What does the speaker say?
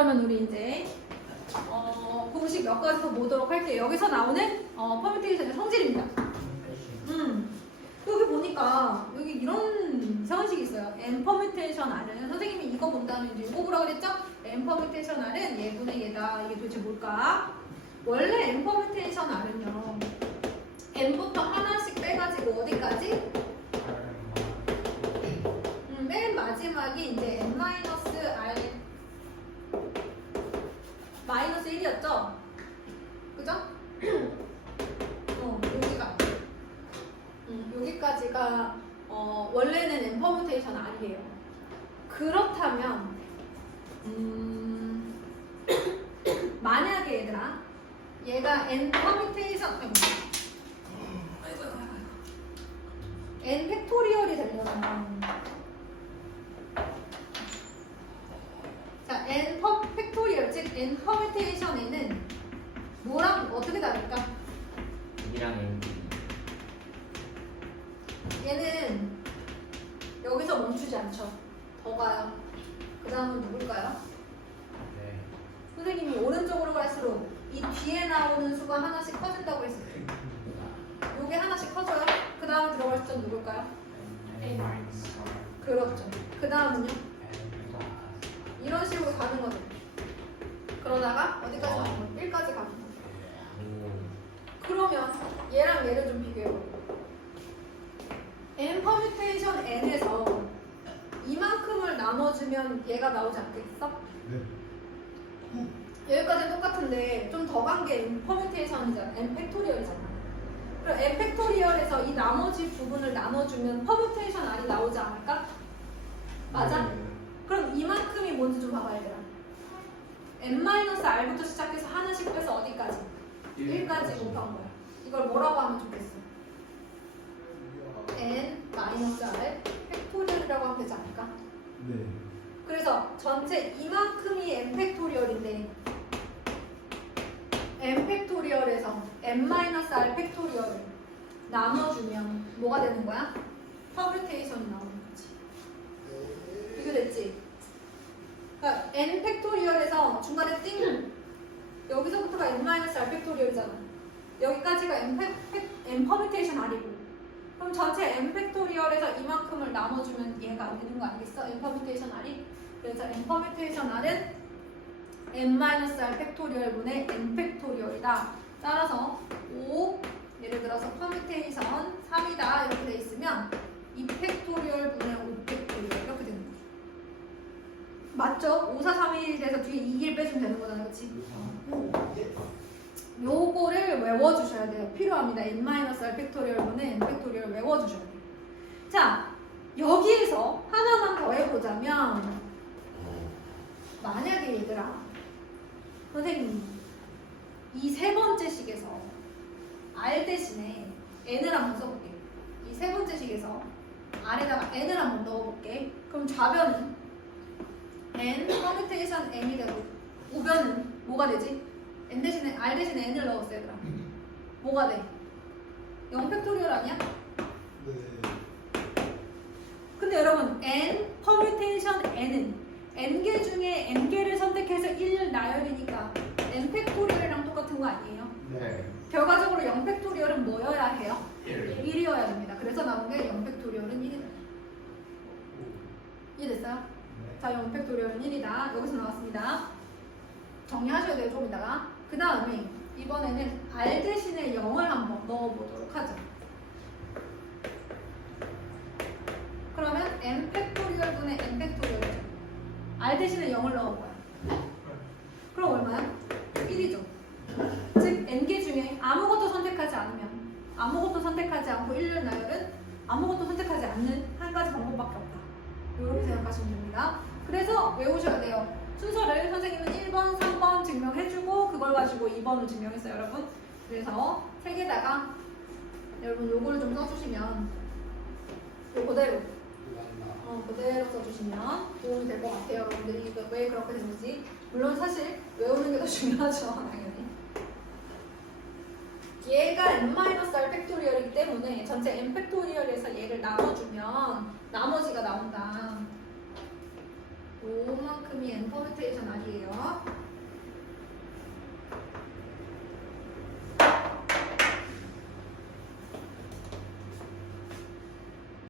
그러면 우리 이제 어, 공식 몇 가지 더 보도록 할게요. 여기서 나오는 어, 퍼뮤테이션의 성질입니다. 음. 여기 보니까 여기 이런 이상한 식이 있어요. n 퍼뮤테이션 R은 선생님이 이거 본 다음에 이제 이거 보라 그랬죠? n 퍼뮤테이션 R은 얘분의 얘다. 이게 도대체 뭘까? 원래 n 퍼뮤테이션 R은요. n부터 하나씩 빼가지고 어디까지? 음, 맨 마지막이 이제 n 마이너스 R 마이너스 1이었죠? 그죠? 어, 여기가 음, 어, 원래는 n 퍼뮤테이션 R이에요. 그렇다면 음, 만약에 얘들아 얘가 n 퍼뮤테이션 아이고 아이고 아이고 아이고 n 팩토리얼이 되려면 자 n 퍼 팩토리얼 즉 n 퍼뮤테이션에는 뭐랑 어떻게 다를까? 이랑 N 얘는 여기서 멈추지 않죠. 더 가요. 그 다음은 누굴까요? 네. 선생님이 오른쪽으로 갈수록 이 뒤에 나오는 수가 하나씩 커진다고 했어요. 요게 하나씩 커져요. 그 다음에 들어갈 수점 누굴까요? 마이너스 그렇죠. 그 다음은요? 이런 식으로 가는 거죠. 그러다가 어디까지 가는 거예요? 1까지 가는 거예요. 그러면 얘랑 얘를 좀 비교해볼게요. n 퍼뮤테이션 n에서 이만큼을 나눠주면 얘가 나오지 않겠어? 여기까지는 똑같은데 좀 더 간 게 퍼뮤테이션이잖아. n 팩토리얼이잖아. 그럼 n 팩토리얼에서 이 나머지 부분을 나눠주면 퍼뮤테이션 r이 나오지 않을까? 맞아? 그럼 이만큼이 뭔지 좀 봐봐 얘들아. n-r부터 시작해서 하나씩 빼서 어디까지? 1까지 곱한 거야. 이걸 뭐라고 하면 좋겠어? n-r 팩토리얼이라고 하면 되지 않을까? 네. 그래서 전체 이만큼이 n 팩토리얼인데 n 팩토리얼에서 n-r 팩토리얼을 나눠주면 뭐가 되는 거야? 퍼뮤테이션이 나오는 거지. 비교됐지? 그러니까 n 팩토리얼에서 중간에 띵 여기서부터가 n-r 팩토리얼이잖아. 여기까지가 n, 팩, 팩, n 퍼뮤테이션 r이고 그럼 전체 n 팩토리얼에서 이만큼을 나눠주면 얘가 안 되는 거 알겠어? n 퍼뮤테이션 r이 그래서 n 퍼뮤테이션 r은 n-r 팩토리얼 분의 n 팩토리얼이다. 따라서 5 예를 들어서 퍼뮤테이션 3이다 이렇게 돼 있으면 2 팩토리얼 분의 5 팩토리얼 이렇게 되는 거죠. 맞죠? 5, 4, 3, 1이 돼서 뒤에 2를 빼주면 되는 거잖아, 그렇지? 요거를 외워주셔야 돼요. 필요합니다. n-r 팩토리얼분의 n 팩토리얼 외워주셔야 돼요. 자, 여기에서 하나만 더 해보자면 만약에 얘들아 선생님 이 세 번째 식에서 r 대신에 n을 한번 써볼게. 이세 번째 식에서 r에다가 n을 한번 넣어볼게. 그럼 좌변은 n 퍼뮤테이션 n이 되고 우변은 뭐가 되지? N 대신에 r 대신에 n을 넣었어 얘들아. 뭐가 돼? 0 팩토리얼 아니야? 네. 근데 여러분 n 퍼뮤테이션 n은 n개 중에 n개를 선택해서 1 나열이니까 n 팩토리얼이랑 똑같은 거 아니에요? 네. 결과적으로 0 팩토리얼은 뭐여야 해요? 1 1이어야 됩니다. 그래서 나온 게0 팩토리얼은 1이다. 이해됐어요? 자, 0 팩토리얼은 1이다. 여기서 나왔습니다. 정리하셔야 돼요, 좀 이따가. 그 다음에 이번에는 r 대신에 0을 한번 넣어보도록 하죠. 그러면 n 팩토리얼 분의 n 팩토리얼 r 대신에 0을 넣어봐요. 그럼 얼마야? 1이죠. 즉 n개 중에 아무것도 선택하지 않으면 아무것도 선택하지 않고 1년 나열은 아무것도 선택하지 않는 한 가지 방법밖에 없다. 이렇게 생각하시면 됩니다. 그래서 외우셔야 돼요. 순서를 선생님은 1번, 3번 그걸 가지고 2번을 증명했어요, 여러분. 그래서 세 개다가 여러분 요거를 좀 써주시면 요 그대로 어, 그대로 써주시면 도움이 될 것 같아요, 여러분들이 이거 왜 그렇게 됐는지. 물론 사실 외우는 게 더 중요하죠, 당연히. 얘가 n-r 팩토리얼이기 때문에 전체 n 팩토리얼에서 얘를 나눠주면 나머지가 나온다. 5만큼이 n 퍼뮤테이션 아니에요.